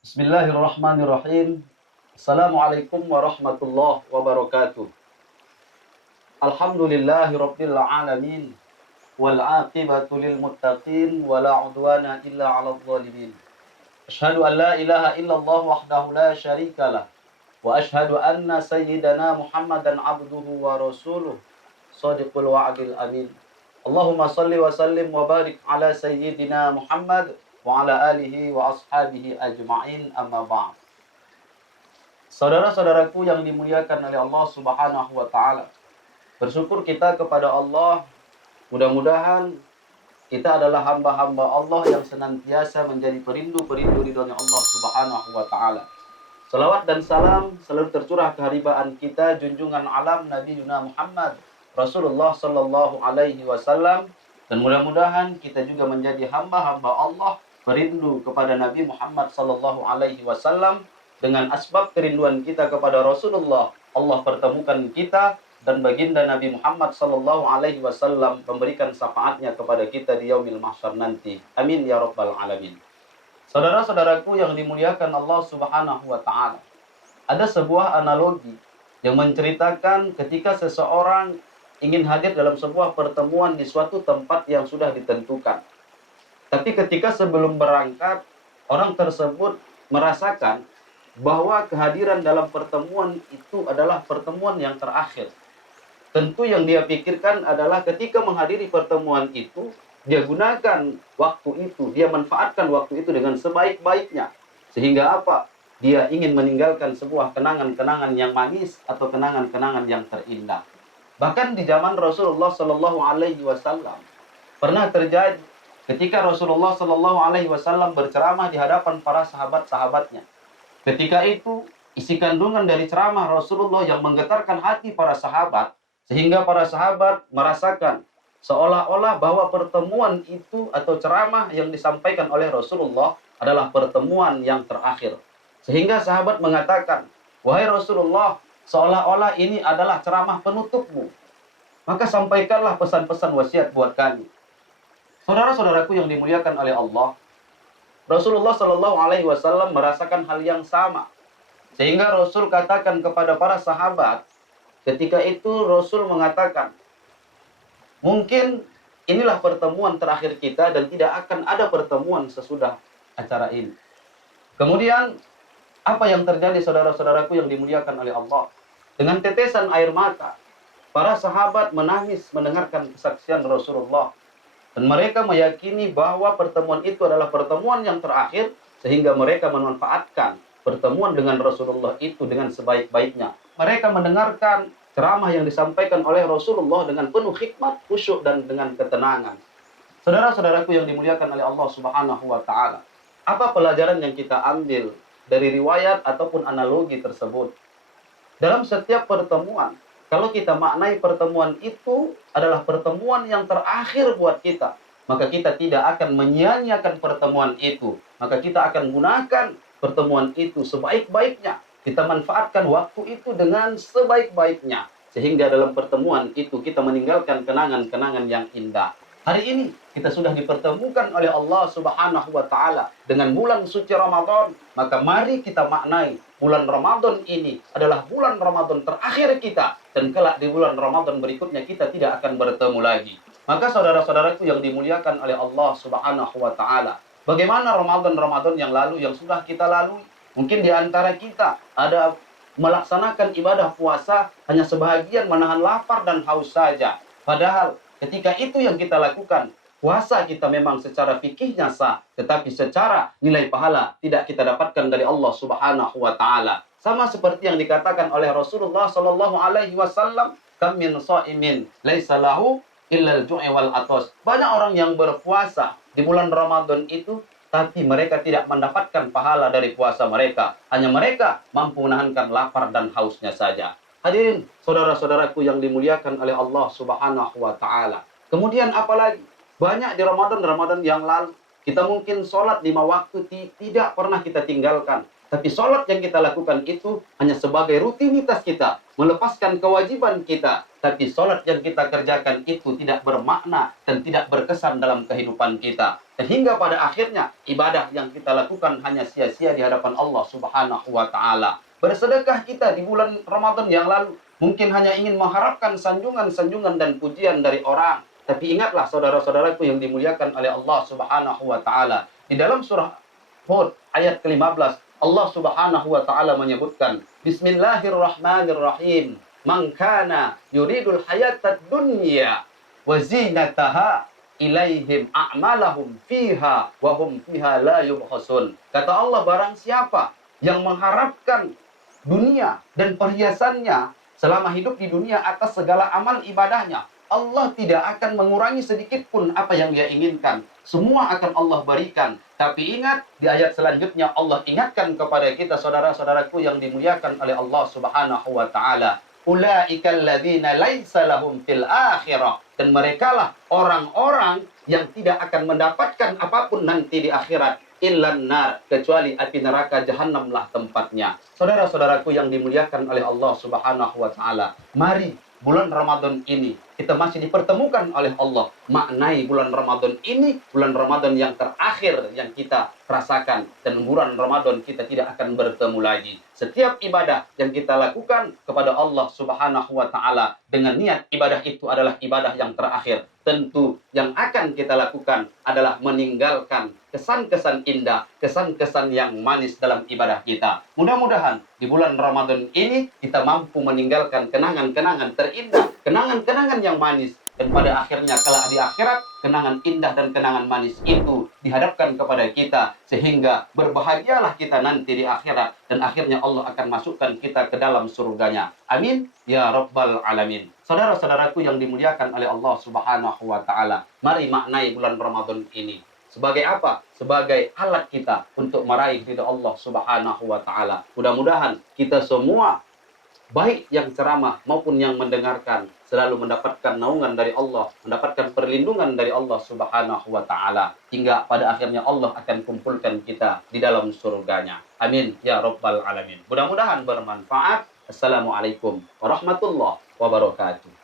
Bismillahirrahmanirrahim. Assalamualaikum warahmatullahi wabarakatuh. Alhamdulillahi rabbil alamin. Wal aqibatu lil muttaqin wa la udwana illa 'alal zalimin. Asyhadu an la ilaha illallah wahdahu la syarikalah wa asyhadu anna sayyidana Muhammadan abduhu wa rasuluh shadiqul wa'dil amin. Allahumma salli wa sallim wa barik ala sayyidina Muhammad wa ala alihi wa ashabihi ajma'in amma ba'd. Saudara-saudaraku yang dimuliakan oleh Allah Subhanahu wa taala. Bersyukur kita kepada Allah. Mudah-mudahan kita adalah hamba-hamba Allah yang senantiasa menjadi perindu-perindu ridhonya Allah Subhanahu wa taala. Salawat dan salam selalu tercurah keharibaan kita junjungan alam Nabi Yuna Muhammad Rasulullah sallallahu alaihi wasallam, dan mudah-mudahan kita juga menjadi hamba-hamba Allah perindu kepada Nabi Muhammad sallallahu alaihi wasallam. Dengan asbab kerinduan kita kepada Rasulullah, Allah pertemukan kita dan baginda Nabi Muhammad sallallahu alaihi wasallam memberikan syafaatnya kepada kita di yaumil mahsyar nanti. Amin ya rabbal alamin. Saudara-saudaraku yang dimuliakan Allah Subhanahu wa taala. Ada sebuah analogi yang menceritakan ketika seseorang ingin hadir dalam sebuah pertemuan di suatu tempat yang sudah ditentukan. Tapi ketika sebelum berangkat, orang tersebut merasakan bahwa kehadiran dalam pertemuan itu adalah pertemuan yang terakhir. Tentu yang dia pikirkan adalah ketika menghadiri pertemuan itu, dia gunakan waktu itu, dia manfaatkan waktu itu dengan sebaik-baiknya. Sehingga apa? Dia ingin meninggalkan sebuah kenangan-kenangan yang manis atau kenangan-kenangan yang terindah. Bahkan di zaman Rasulullah Shallallahu Alaihi Wasallam pernah terjadi ketika Rasulullah Shallallahu Alaihi Wasallam berceramah di hadapan para sahabat-sahabatnya. Ketika itu, isi kandungan dari ceramah Rasulullah yang menggetarkan hati para sahabat, sehingga para sahabat merasakan seolah-olah bahwa pertemuan itu atau ceramah yang disampaikan oleh Rasulullah adalah pertemuan yang terakhir. Sehingga sahabat mengatakan, "Wahai Rasulullah, seolah-olah ini adalah ceramah penutupmu. Maka sampaikanlah pesan-pesan wasiat buat kami." Saudara-saudaraku yang dimuliakan oleh Allah, Rasulullah Shallallahu Alaihi Wasallam merasakan hal yang sama, sehingga Rasul katakan kepada para sahabat, ketika itu Rasul mengatakan, mungkin inilah pertemuan terakhir kita dan tidak akan ada pertemuan sesudah acara ini. Kemudian apa yang terjadi saudara-saudaraku yang dimuliakan oleh Allah? Dengan tetesan air mata, para sahabat menangis mendengarkan kesaksian Rasulullah. Dan mereka meyakini bahwa pertemuan itu adalah pertemuan yang terakhir, sehingga mereka memanfaatkan pertemuan dengan Rasulullah itu dengan sebaik-baiknya. Mereka mendengarkan ceramah yang disampaikan oleh Rasulullah dengan penuh hikmat, khusyuk, dan dengan ketenangan. Saudara-saudaraku yang dimuliakan oleh Allah Subhanahu wa taala, apa pelajaran yang kita ambil dari riwayat ataupun analogi tersebut? Dalam setiap pertemuan, kalau kita maknai pertemuan itu adalah pertemuan yang terakhir buat kita, maka kita tidak akan menyia-nyiakan pertemuan itu. Maka kita akan gunakan pertemuan itu sebaik-baiknya. Kita manfaatkan waktu itu dengan sebaik-baiknya. Sehingga dalam pertemuan itu kita meninggalkan kenangan-kenangan yang indah. Hari ini kita sudah dipertemukan oleh Allah Subhanahu wa taala dengan bulan suci Ramadan. Maka mari kita maknai bulan Ramadan ini adalah bulan Ramadan terakhir kita, dan kelak di bulan Ramadan berikutnya kita tidak akan bertemu lagi. Maka saudara-saudaraku yang dimuliakan oleh Allah Subhanahu wa taala, bagaimana Ramadan-Ramadan yang lalu yang sudah kita lalui? Mungkin di antara kita ada melaksanakan ibadah puasa hanya sebahagian menahan lapar dan haus saja. Padahal ketika itu yang kita lakukan, puasa kita memang secara fikihnya sah, tetapi secara nilai pahala tidak kita dapatkan dari Allah Subhanahu wa taala. Sama seperti yang dikatakan oleh Rasulullah sallallahu alaihi wasallam, "Kam min shaimin laisa lahu illa al-ju'i wal atas." Banyak orang yang berpuasa di bulan Ramadan itu, tapi mereka tidak mendapatkan pahala dari puasa mereka. Hanya mereka mampu menahankan lapar dan hausnya saja. Hadirin, saudara-saudaraku yang dimuliakan oleh Allah Subhanahu wa taala. Kemudian apalagi? Banyak di Ramadan yang lalu kita mungkin sholat 5 waktu tidak pernah kita tinggalkan. Tapi sholat yang kita lakukan itu hanya sebagai rutinitas kita, melepaskan kewajiban kita. Tapi sholat yang kita kerjakan itu tidak bermakna dan tidak berkesan dalam kehidupan kita. Sehingga pada akhirnya ibadah yang kita lakukan hanya sia-sia di hadapan Allah Subhanahu wa Ta'ala. Bersedekah kita di bulan Ramadan yang lalu mungkin hanya ingin mengharapkan sanjungan-sanjungan dan pujian dari orang. Tapi ingatlah saudara-saudaraku yang dimuliakan oleh Allah Subhanahu wa Ta'ala. Di dalam surah Hud ayat ke-15, Allah Subhanahu wa Ta'ala menyebutkan, Bismillahirrahmanirrahim. Man kana yuridul hayatad dunya wa zinataha ilaihim a'malahum fiha wa hum fiha la yubkhasun. Kata Allah, barang siapa yang mengharapkan dunia dan perhiasannya selama hidup di dunia atas segala amal ibadahnya, Allah tidak akan mengurangi sedikit pun apa yang dia inginkan. Semua akan Allah berikan. Tapi ingat, di ayat selanjutnya Allah ingatkan kepada kita saudara-saudaraku yang dimuliakan oleh Allah Subhanahu wa Ta'ala. Ulaikal ladzina laisa lahum fil akhirah. Dan merekalah orang-orang yang tidak akan mendapatkan apapun nanti di akhirat. Illan nar, kecuali api neraka jahanamlah tempatnya. Saudara-saudaraku yang dimuliakan oleh Allah Subhanahu wa Ta'ala, mari bulan Ramadan ini kita masih dipertemukan oleh Allah. Maknai bulan Ramadan ini bulan Ramadan yang terakhir yang kita rasakan, dan bulan Ramadan kita tidak akan bertemu lagi. Setiap ibadah yang kita lakukan kepada Allah Subhanahu wa Ta'ala dengan niat ibadah itu adalah ibadah yang terakhir, tentu yang akan kita lakukan adalah meninggalkan kesan-kesan indah, kesan-kesan yang manis dalam ibadah kita. Mudah-mudahan di bulan Ramadan ini kita mampu meninggalkan kenangan-kenangan terindah, kenangan-kenangan yang manis, dan pada akhirnya kelak di akhirat kenangan indah dan kenangan manis itu dihadapkan kepada kita, sehingga berbahagialah kita nanti di akhirat, dan akhirnya Allah akan masukkan kita ke dalam surganya. Amin ya rabbal alamin. Saudara-saudaraku yang dimuliakan oleh Allah Subhanahu wa Ta'ala, mari maknai bulan Ramadan ini sebagai apa? Sebagai alat kita untuk meraih ridha Allah Subhanahu wa Ta'ala. Mudah-mudahan kita semua, baik yang ceramah maupun yang mendengarkan, selalu mendapatkan naungan dari Allah, mendapatkan perlindungan dari Allah Subhanahu wa Ta'ala, hingga pada akhirnya Allah akan kumpulkan kita di dalam surganya. Amin ya rabbal alamin. Mudah-mudahan bermanfaat. Assalamualaikum warahmatullahi wabarakatuh.